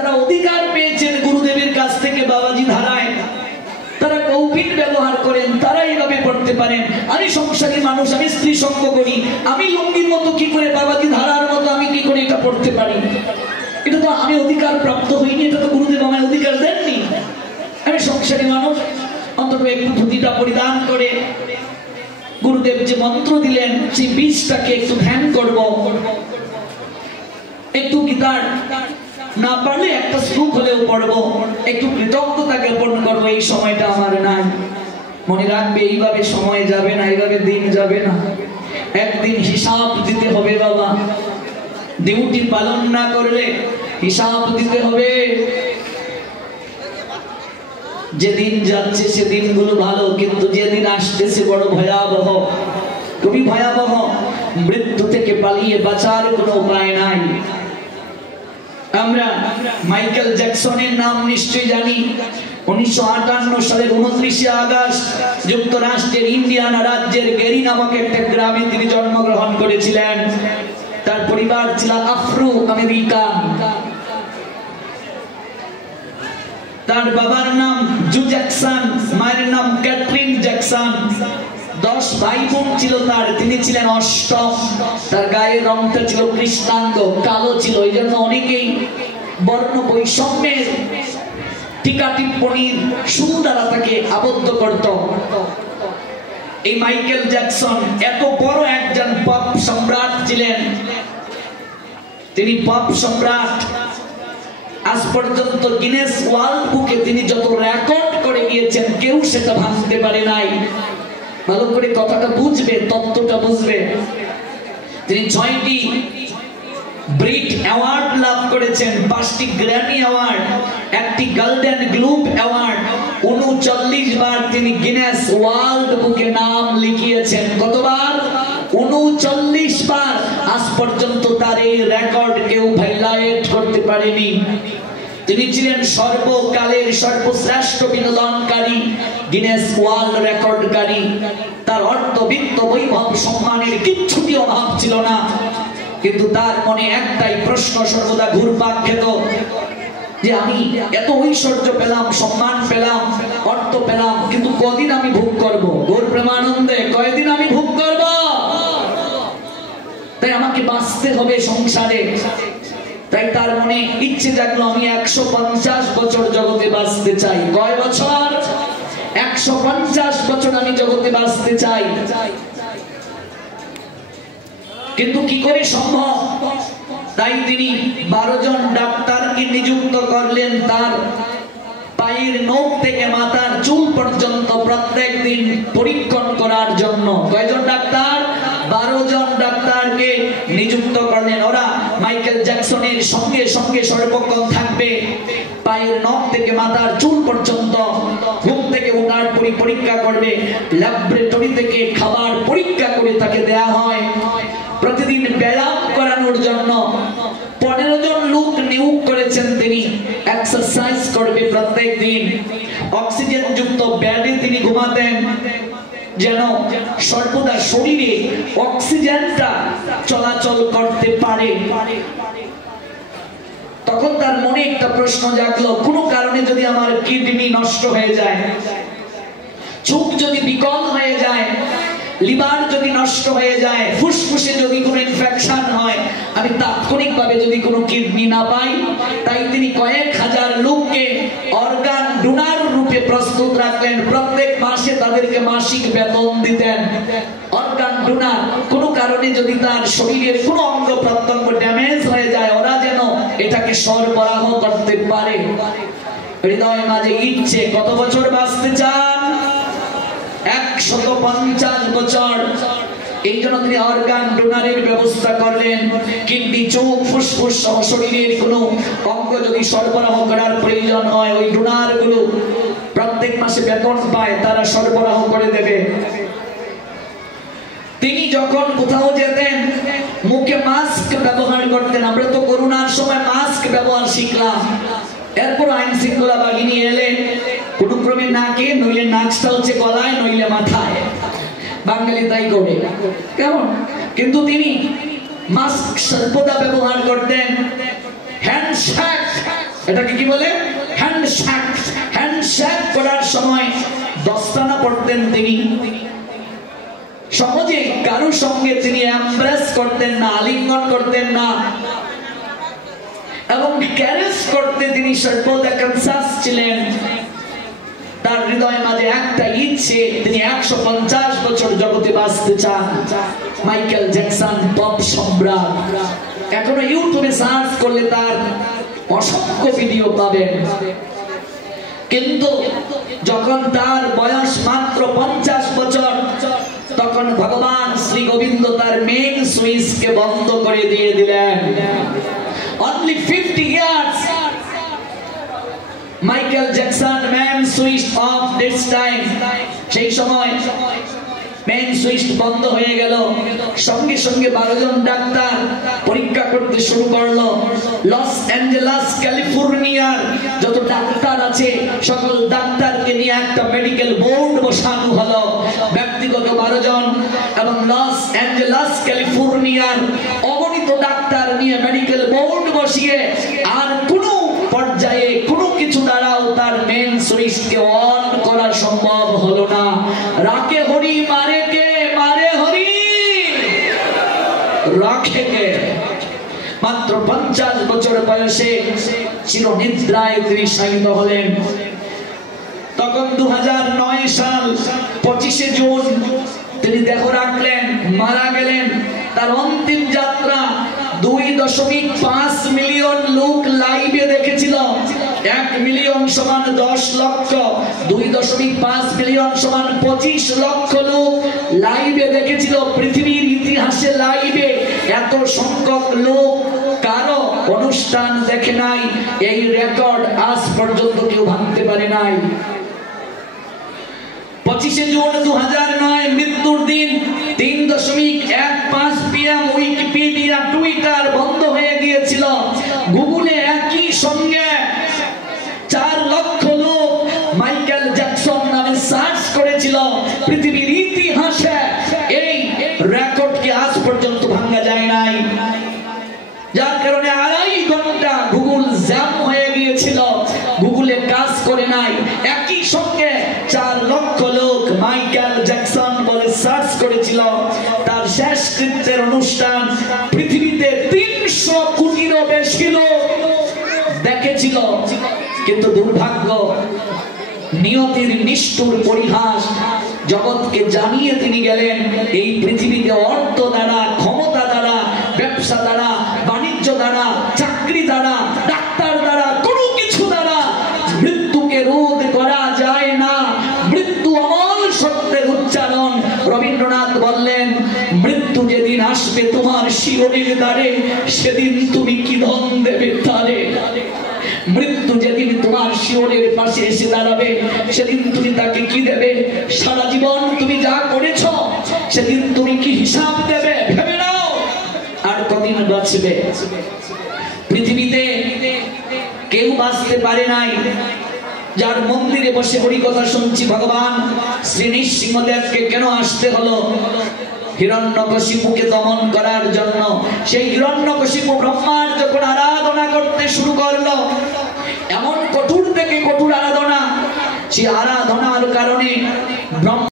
যারা অধিকার পেয়েছেন গুরুদেবের কাছ থেকে বাবাজি ধারায়, তারা কৌপিন ব্যবহার করেন, তারা এইভাবে পড়তে পারেন। আমি সংসারী মানুষ, আমি স্ত্রী সঙ্গ করি, আমি লঙ্গির মতো কি করে বাবাজি ধারার মতো আমি কি করে এটা পড়তে পারি? এটা তো আমি অধিকার প্রাপ্ত হইনি, এটা তো গুরুদেব আমায় অধিকার দেননি। আমি সংসারী মানুষ, অন্তত একটু ধুতিটা পরিধান করে গুরুদেব যে মন্ত্র দিলেন সেই বীজটাকে একটু ধ্যান করব, একটু গীতার না পারলে একটা শ্লোক হলেও পড়বো, একটু কৃতজ্ঞতা জ্ঞাপন করবো। এই সময়টা আমার নাই। মনে রাখবে, এইভাবে সময় যাবে না, এইভাবে দিন যাবে না। একদিন হিসাব দিতে হবে বাবা। ডিউটি পালন না করলে হিসাব দিতে হবে। যেদিন যাচ্ছে সেদিনগুলো ভালো, কিন্তু যেদিন আসতেছে বড় ভয়াবহ, খুবই ভয়াবহ। মৃত্যু থেকে পালিয়ে বাঁচার কোনো উপায় নাই। আমরা মাইকেল জ্যাকসনের নাম নিশ্চয়ই জানি। 1958 সালের 29শে আগস্ট যুক্তরাষ্ট্রের ইন্ডিয়ানা রাজ্যের গেরি নামক একটা গ্রামে তিনি জন্মগ্রহণ করেছিলেন। তার পরিবার ছিল আফ্রো আমেরিকান। তার বাবার নাম জু জ্যাকসন, মায়ের নাম ক্যাথরিন জ্যাকসন। 10 ভাই বোন ছিল তার, তিনি ছিলেন অষ্টম। তার গায়ের রংটা ছিল কৃষ্ণাঙ্গ, কালো ছিল। এই জন্য অনেকেই বর্ণ বৈষম্যের টিকা টিপ্পণীর সুর দ্বারা তাকে আবদ্ধ করত। এই মাইকেল জ্যাকসন এত বড় একজন পপ সম্রাট ছিলেন। তিনি পপ সম্রাট। আজ পর্যন্ত গিনেস ওয়ার্ল্ড বুকে তিনি যত রেকর্ড করে গিয়েছেন, কেউ সেটা ভাঙতে পারে নাই। ভালো করে কথাটা বুঝবে, তত্ত্বটা বুঝবে। তিনি 6টি ব্রিট অ্যাওয়ার্ড লাভ করেছেন, 5টি গ্র্যামি অ্যাওয়ার্ড, 1টি গোল্ডেন গ্লোব অ্যাওয়ার্ড। 39 বার তিনি গিনেস ওয়ার্ল্ড বুকে নাম লিখিয়েছেন। কতবার? 39 বার। আজ পর্যন্ত তার এই রেকর্ড কেউ ভাইলাইট করতে পারেনি। তিনি ছিলেন সর্বকালের সর্বশ্রেষ্ঠ বিনোদনকারী, গিনেস ওয়ার্ল্ড রেকর্ডকারী। তার অর্থ, বিত্ত, বৈভব, সম্মানের কিচ্ছুটি অভাব ছিল না, কিন্তু তার মনে একটাই প্রশ্ন সর্বদা ঘুরপাক খেত, যে আমি এত ঐশ্বর্য পেলাম, সম্মান পেলাম, অর্থ পেলাম, কিন্তু কদিন আমি ভোগ করব? গৌর প্রেমানন্দে কয়দিন আমি ভোগ করব? তাই আমাকে বাঁচতে হবে সংসারে। তাই তার মনে ইচ্ছে জাগলো, আমি 150 বছর জগতে বাঁচতে চাই। কয় বছর? 150 বছর আমি জগতে বাঁচতে চাই। কিন্তু কি করে সম্ভব? তাই তিনি 12 জন ডাক্তারকে নিযুক্ত করলেন তার পায়ের নখ থেকে মাথার চুল পর্যন্ত প্রত্যেক দিন পরীক্ষণ করার জন্য। কয়জন ডাক্তার? 12 জন ডাক্তারকে নিযুক্ত করলেন। ওরা মাইকেল জ্যাকসনের সঙ্গে সঙ্গে সর্বক্ষণ থাকবে, পায়ের নখ থেকে মাথার চুল পর্যন্ত। ঘুম থেকে ওঠার পরই পরীক্ষা করবে, ল্যাবরেটরি থেকে খাবার পরীক্ষা করে তাকে দেয়া হয়। প্রতিদিন ব্যায়াম করানোর জন্য 15 জন লোক নিয়োগ করেছেন তিনি। এক্সারসাইজ করবে প্রত্যেক দিন। অক্সিজেন যুক্ত বেডে তিনি ঘুমাতেন, যেন সর্বদা শরীরে অক্সিজেনটা চলাচল করতে পারে। তখন তার মনে একটা প্রশ্ন জাগলো, কোনো কারণে যদি আমার কিডনি নষ্ট হয়ে যায়, চোখ যদি বিকল হয়ে যায়, লিভার যদি নষ্ট হয়ে যায়, ফুসফুসে যদি কোনো ইনফেকশন হয়, আমি তাৎক্ষণিকভাবে যদি কোনো কিডনি না পাই। তাই তিনি কয়েক হাজার লোককে অর্গান ডোনার রূপে প্রস্তুত রাখলেন। প্রত্যেক মাসে তাদেরকে মাসিক বেতন দিতেন। অর্গান ডোনার, কোনো কারণে যদি তার শরীরের কোনো অঙ্গ প্রত্যঙ্গ ড্যামেজ হয়ে যায়, ওরা যেন এটাকে সরবরাহ করতে পারে। হৃদয় মাঝে ইচ্ছে, কত বছর বাঁচতে চান? 150 বছর। এই জন্য তিনি অর্গান ডোনারের ব্যবস্থা করলেন। কিডনি, চোখ, ফুসফুস সহ শরীরের কোনো অঙ্গ যদি সরবরাহ করার প্রয়োজন হয়, ওই ডোনার গুলো প্রত্যেক মাসে বেতন পায়, তারা সরবরাহ করে দেবে। তিনি যখন কোথাও যেতেন, মুখে মাস্ক ব্যবহার করতেন। আমরা তো করোনার সময় মাস্ক ব্যবহার শিখলাম। এরপর আইন শৃঙ্খলা বাহিনী এলে কোন ক্রমে নাকে, নইলে নাকটা হচ্ছে গলায়, নইলে মাথায়। বাঙালি তাই করে, কেমন? কিন্তু তিনি মাস্ক সর্বদা ব্যবহার করতেন। হ্যান্ডশেক এটাকে কি বলে? হ্যান্ডশেক। হ্যান্ডশেক করার সময় দস্তানা পড়তেন তিনি। সহজে কারোর সঙ্গে তিনি এমব্রেস করতেন না, আলিঙ্গন করতেন না, এবং ক্যারেস করতে তিনি সর্বদা কনসাস ছিলেন। তার হৃদয় মাঝে একটা ইচ্ছে, তিনি 150 বছর জগতে বাঁচতে চান। মাইকেল জ্যাকসন পপ সম্রাট। এখনো ইউটিউবে সার্চ করলে তার অসংখ্য ভিডিও পাবেন। কিন্তু যখন তার বয়স মাত্র 50 বছর, তখন ভগবান শ্রী গোবিন্দ তার মেইন সুইচকে বন্ধ করে দিয়ে দিলেন। Only 50 years Michael Jackson main switch off this time. সেই সময় মেইন সুইচ বন্ধ হয়ে গেল। সঙ্গে সঙ্গে 12 জন ডাক্তার পরীক্ষা করতে শুরু করলো। লস অ্যাঞ্জেলাস ক্যালিফোর্নিয়ার যত ডাক্তার আছে সকল ডাক্তারকে নিয়ে একটা মেডিকেল বোর্ড বসানো হলো। ব্যক্তিগত 12 জন এবং লস অ্যাঞ্জেলাস ক্যালিফোর্নিয়ার অগণিত ডাক্তার নিয়ে মেডিকেল বোর্ড বসিয়ে আর কোনো পর্যায়ে কোনো কিছু দ্বারাও তার মেইন সুইচকে অন করা সম্ভব হলো না। রাখে হরি মারে কে, মারে হরি রাখে কে। মাত্র 50 বছর বয়সে চিরনিদ্রায় তিনি শায়িত হলেন। তখন 2009 সাল 25শে জুন তিনি দেহ রাখলেন, মারা গেলেন। তার অন্তিম যাত্রা 2.5 মিলিয়ন লোক লাইভে দেখেছিল। 1 মিলিয়ন সমান 10 লক্ষ, 2.5 মিলিয়ন সমান 25 লক্ষ লোক লাইভে দেখেছিল। পৃথিবীর ইতিহাসে লাইভে এত সংখ্যক লোক কারো অনুষ্ঠান দেখে নাই। এই রেকর্ড আজ পর্যন্ত কেউ ভাঙতে পারে নাই। 25শে জুন 2009 মৃত্যুর দিন 3.15 PM উইকিপিডিয়া, টুইটার বন্ধ হয়ে গিয়েছিল। গুগলে একই সঙ্গে 4 লক্ষ লোক মাইকেল জ্যাকসন নামে সার্চ করেছিল। পৃথিবীর ইতিহাসে এই রেকর্ডকে আজ পর্যন্ত ভাঙা যায় নাই। যার কারণে 2.5 ঘন্টা গুগল জ্যাম হয়ে গিয়েছিল, গুগলে কাজ করে নাই। একই সঙ্গে 4 লক্ষ লোক মাইকেল জ্যাকসন বলে সার্চ করেছিল। তার শেষকৃত্যের অনুষ্ঠান পৃথিবীতে 300 কোটিরও বেশি লোক দেখেছিল। কিন্তু দুর্ভাগ্য, নিয়তির নিষ্ঠুর পরিহাস, জগৎকে জানিয়ে তিনি গেলেন এই পৃথিবীতে অর্থ দ্বারা, ক্ষমতা দ্বারা, ব্যবসা দ্বারা, বাণিজ্য দ্বারা, চাকরি দ্বারা, ডাক্তার দ্বারা, কোনো কিছু দ্বারা মৃত্যুকে রোধ করা যায় না। মৃত্যু অমল সত্যের উচ্চারণ। রবীন্দ্রনাথ বললেন, মৃত্যু যেদিন আসবে তোমার শিরোনের দ্বারে, সেদিন তুমি কি ধন দেবে তারে। মৃত্যু যেদিন তোমার শিরোনের পাশে এসে দাঁড়াবে, সেদিন তুমি তাকে কি দেবে? সারা জীবন তুমি যা করেছ সেদিন তুমি কি হিসাব দেবে? ভেবে নাও আর কদিন বাঁচবে। পৃথিবীতে কেউ বাঁচতে পারে নাই। যার মন্দিরে বসে হরিকথা শুনছি, ভগবান শ্রী নৃসিংহদেবকে কেন আসতে হলো? হিরণ্যকশিপুকে দমন করার জন্য। সেই হিরণ্যকশিপু ব্রহ্মার যখন আরাধনা করতে শুরু করলো, এমন কঠোর থেকে কঠোর আরাধনা, সেই আরাধনার কারণে ব্রহ্মা